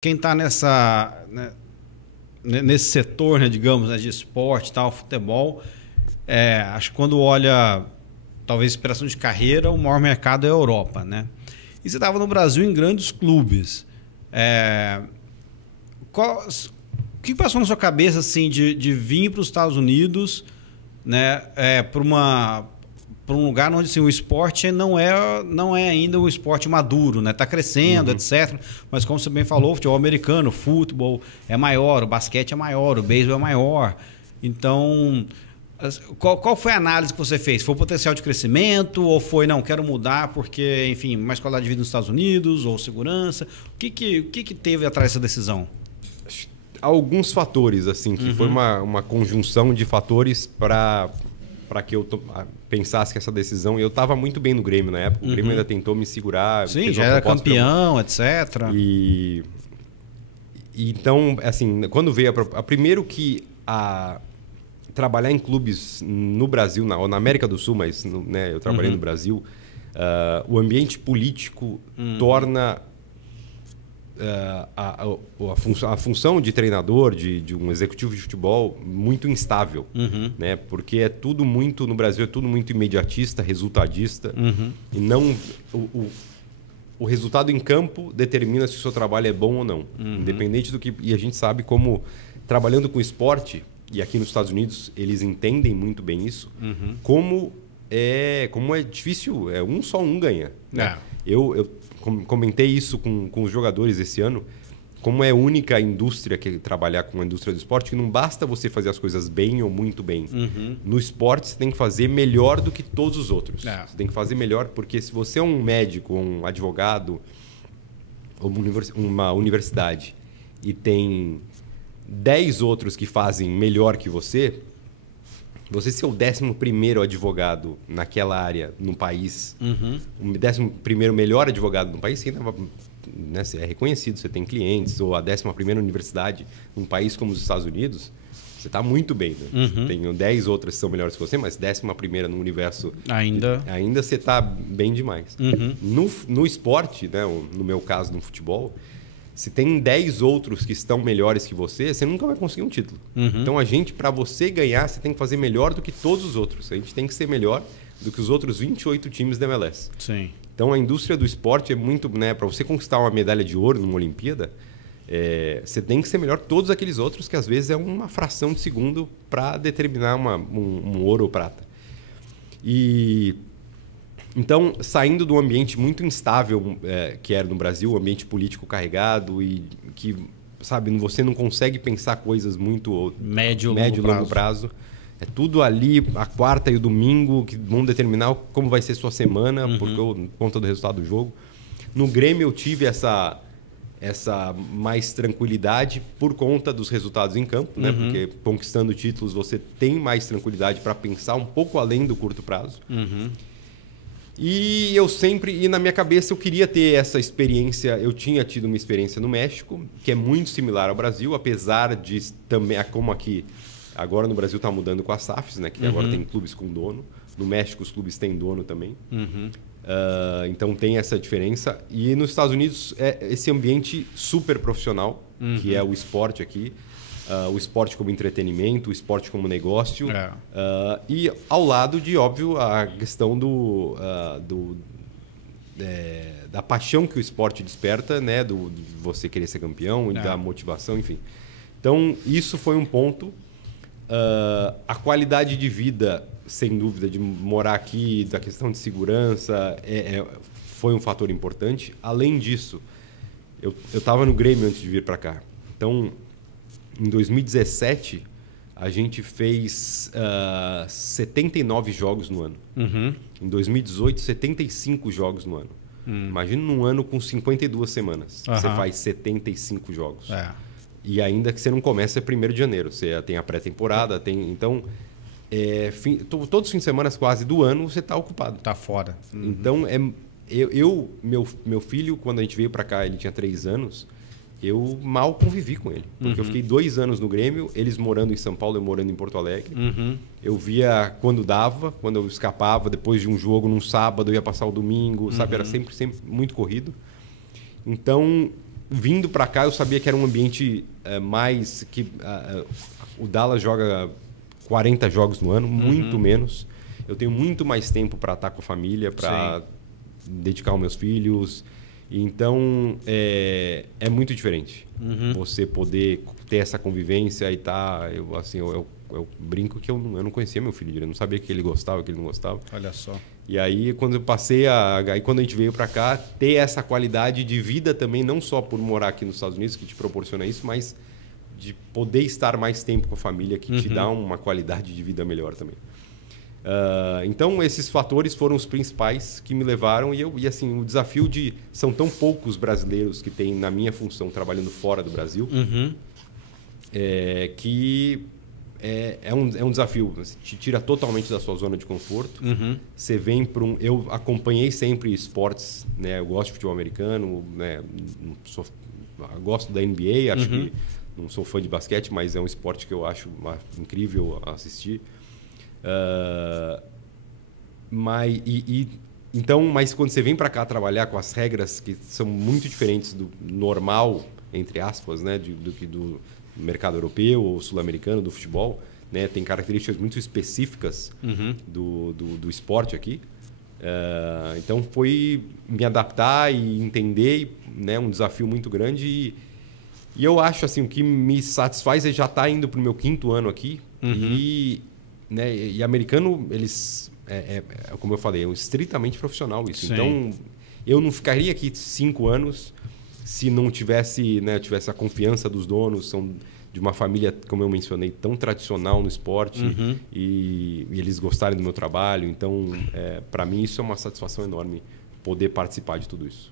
Quem está nesse setor, né, digamos, né, de esporte, tal, futebol, acho que quando olha, talvez, inspiração de carreira, o maior mercado é a Europa, né? E você estava no Brasil em grandes clubes. O que passou na sua cabeça assim, de vir para os Estados Unidos, né, para um lugar onde assim, o esporte não é ainda um esporte maduro, né? Está crescendo, etc. Mas como você bem falou, o futebol americano, o futebol é maior, o basquete é maior, o beisebol é maior. Então, qual foi a análise que você fez? Foi o potencial de crescimento ou foi, não, quero mudar porque, enfim, mais qualidade de vida nos Estados Unidos ou segurança? O que teve atrás dessa decisão? Alguns fatores, assim, que foi uma conjunção de fatores para que eu pensasse que essa decisão... Eu estava muito bem no Grêmio na época, o Grêmio ainda tentou me segurar. Sim, já era campeão, etc. E então, assim, quando veio primeiro que trabalhar em clubes no Brasil, na América do Sul, mas né, eu trabalhei no Brasil, o ambiente político torna a função de treinador, de um executivo de futebol, muito instável, né? Porque no Brasil é tudo muito imediatista, resultadista, e não o resultado em campo determina se o seu trabalho é bom ou não, independente do que. E a gente sabe como, trabalhando com esporte, e aqui nos Estados Unidos eles entendem muito bem isso, como é difícil, só um ganha, né? Eu comentei isso com os jogadores esse ano, como é única a indústria que trabalhar com a indústria do esporte, que não basta você fazer as coisas bem ou muito bem. No esporte, você tem que fazer melhor do que todos os outros. Você tem que fazer melhor, porque se você é um médico, um advogado, ou uma universidade, e tem 10 outros que fazem melhor que você ser o 11º advogado naquela área no país, o 11º melhor advogado no país, né, você é reconhecido, você tem clientes, ou a 11ª universidade num país como os Estados Unidos, você está muito bem. Né? Tem 10 outras que são melhores que você, mas 11ª no universo, ainda você está bem demais. No esporte, né, no meu caso, no futebol, se tem 10 outros que estão melhores que você nunca vai conseguir um título. Então, para você ganhar, você tem que fazer melhor do que todos os outros. A gente tem que ser melhor do que os outros 28 times da MLS. Sim. Então, a indústria do esporte é muito... Né, para você conquistar uma medalha de ouro numa Olimpíada, você tem que ser melhor que todos aqueles outros, que às vezes é uma fração de segundo para determinar um ouro ou prata. Então, saindo do ambiente muito instável que era no Brasil, o ambiente político carregado e que, sabe, você não consegue pensar coisas muito médio e longo prazo. É tudo ali, a quarta e o domingo, que vão determinar como vai ser sua semana, por conta do resultado do jogo. No Grêmio, eu tive essa mais tranquilidade por conta dos resultados em campo, né? Porque conquistando títulos, você tem mais tranquilidade para pensar um pouco além do curto prazo. E na minha cabeça, eu queria ter essa experiência. Eu tinha tido uma experiência no México, que é muito similar ao Brasil, apesar de também, como aqui, agora no Brasil está mudando com as SAFs, né? Que agora tem clubes com dono. No México, os clubes têm dono também. Então tem essa diferença. E nos Estados Unidos, é esse ambiente super profissional, que é o esporte aqui. O esporte como entretenimento, o esporte como negócio. E ao lado de, óbvio, a questão da paixão que o esporte desperta, né? De você querer ser campeão, da motivação, enfim. Então, isso foi um ponto. A qualidade de vida, sem dúvida, de morar aqui, da questão de segurança, foi um fator importante. Além disso, eu estava no Grêmio antes de vir para cá. Então, em 2017, a gente fez 79 jogos no ano. Em 2018, 75 jogos no ano. Imagina num ano com 52 semanas. Você faz 75 jogos. E ainda que você não começa 1º de janeiro. Você tem a pré-temporada, então... todos os fins de semana quase do ano, você está ocupado. Está fora. Então, meu filho, quando a gente veio para cá, ele tinha 3 anos... Eu mal convivi com ele. Porque eu fiquei 2 anos no Grêmio, eles morando em São Paulo, eu morando em Porto Alegre. Eu via quando dava, quando eu escapava, depois de um jogo, num sábado, eu ia passar o domingo, sabe? Era sempre muito corrido. Então, vindo para cá, eu sabia que era um ambiente mais... que o Dallas joga 40 jogos no ano, muito menos. Eu tenho muito mais tempo para estar com a família, para dedicar aos meus filhos. Então, é muito diferente. Você poder ter essa convivência e tá... Eu brinco que eu não conhecia meu filho, eu não sabia que ele gostava, que ele não gostava. Olha só. E aí, quando eu passei aí quando a gente veio para cá, ter essa qualidade de vida também, não só por morar aqui nos Estados Unidos, que te proporciona isso, mas de poder estar mais tempo com a família, que te dá uma qualidade de vida melhor também. Então, esses fatores foram os principais que me levaram. E assim, o desafio de... São tão poucos brasileiros que têm, na minha função, trabalhando fora do Brasil, que... É um desafio, te tira totalmente da sua zona de conforto. Você vem para eu acompanhei sempre esportes, né? Eu gosto de futebol americano, né? Gosto da NBA, acho que não sou fã de basquete, mas é um esporte que eu acho incrível assistir. Mas quando você vem para cá trabalhar com as regras que são muito diferentes do normal, entre aspas, né? do que do mercado europeu ou sul-americano do futebol, né? Tem características muito específicas do esporte aqui. Então foi me adaptar e entender, né? Um desafio muito grande e eu acho assim, o que me satisfaz é já estar indo para o meu 5º ano aqui né? E americano, eles como eu falei, é estritamente profissional isso. Sim. Então eu não ficaria aqui 5 anos se não tivesse, né, tivesse a confiança dos donos, são de uma família, como eu mencionei, tão tradicional no esporte e eles gostarem do meu trabalho. Então, para mim, isso é uma satisfação enorme, poder participar de tudo isso.